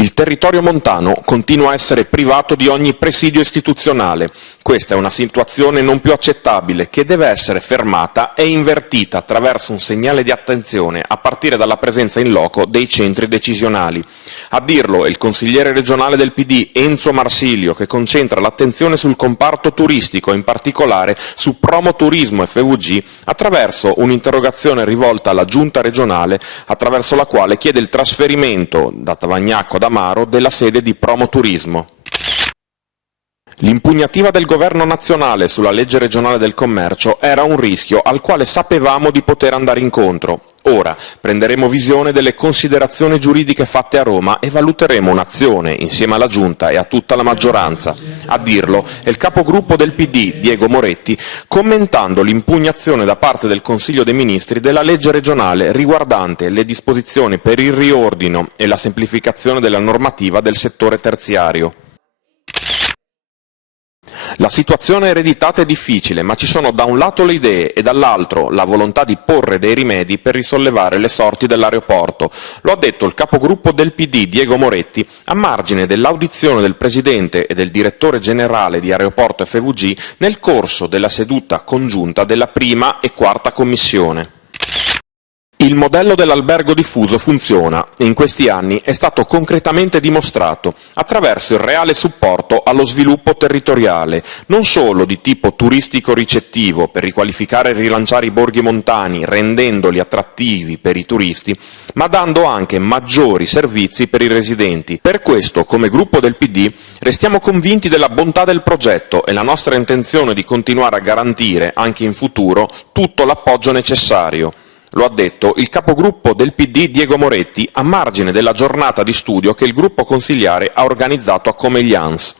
Il territorio montano continua a essere privato di ogni presidio istituzionale. Questa è una situazione non più accettabile che deve essere fermata e invertita attraverso un segnale di attenzione a partire dalla presenza in loco dei centri decisionali. A dirlo è il consigliere regionale del PD Enzo Marsilio, che concentra l'attenzione sul comparto turistico, in particolare su Promoturismo FVG, attraverso un'interrogazione rivolta alla giunta regionale, attraverso la quale chiede il trasferimento da Tavagnacco ad Amaro della sede di Promoturismo. L'impugnativa del governo nazionale sulla legge regionale del commercio era un rischio al quale sapevamo di poter andare incontro. Ora prenderemo visione delle considerazioni giuridiche fatte a Roma e valuteremo un'azione insieme alla Giunta e a tutta la maggioranza. A dirlo è il capogruppo del PD, Diego Moretti, commentando l'impugnazione da parte del Consiglio dei Ministri della legge regionale riguardante le disposizioni per il riordino e la semplificazione della normativa del settore terziario. La situazione ereditata è difficile, ma ci sono da un lato le idee e dall'altro la volontà di porre dei rimedi per risollevare le sorti dell'aeroporto. Lo ha detto il capogruppo del PD, Diego Moretti, a margine dell'audizione del presidente e del direttore generale di Aeroporto FVG nel corso della seduta congiunta della prima e quarta commissione. Il modello dell'albergo diffuso funziona e in questi anni è stato concretamente dimostrato attraverso il reale supporto allo sviluppo territoriale, non solo di tipo turistico-ricettivo per riqualificare e rilanciare i borghi montani rendendoli attrattivi per i turisti, ma dando anche maggiori servizi per i residenti. Per questo, come gruppo del PD, restiamo convinti della bontà del progetto e la nostra intenzione di continuare a garantire, anche in futuro, tutto l'appoggio necessario. Lo ha detto il capogruppo del PD Diego Moretti a margine della giornata di studio che il gruppo consigliare ha organizzato a Comeglians.